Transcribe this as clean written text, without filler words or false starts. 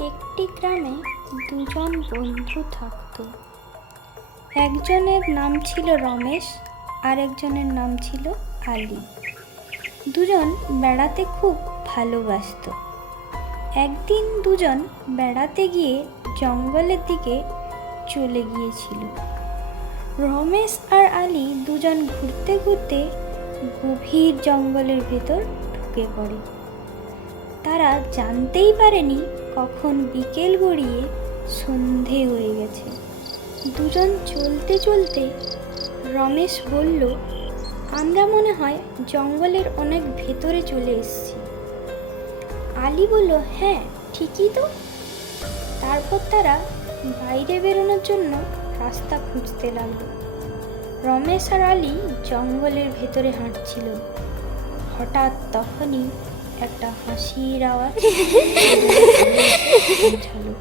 একটি গ্রামে দুজন বন্ধু থাকত। একজনের নাম ছিল রমেশ আর একজনের নাম ছিল আলী। দুজন বেড়াতে খুব ভালোবাসত। একদিন দুজন বেড়াতে গিয়ে জঙ্গলের দিকে চলে গিয়েছিল। রমেশ আর আলী দুজন ঘুরতে ঘুরতে গভীর জঙ্গলের ভেতর ঢুকে পড়ে। তারা জানতেই পারেনি কখন বিকেল গড়িয়ে সন্ধে হয়ে গেছে। দুজন চলতে চলতে রমেশ বলল, আমরা মনে হয় জঙ্গলের অনেক ভেতরে চলে এসেছি। আলী বলল, হ্যাঁ ঠিকই তো। তারপর তারা বাইরে বেরোনোর জন্য রাস্তা খুঁজতে লাগলো। রমেশ আর আলী জঙ্গলের ভেতরে হাঁটছিল। হঠাৎ তখনই একটা হাসির আওয়াজ পৌঁছালো।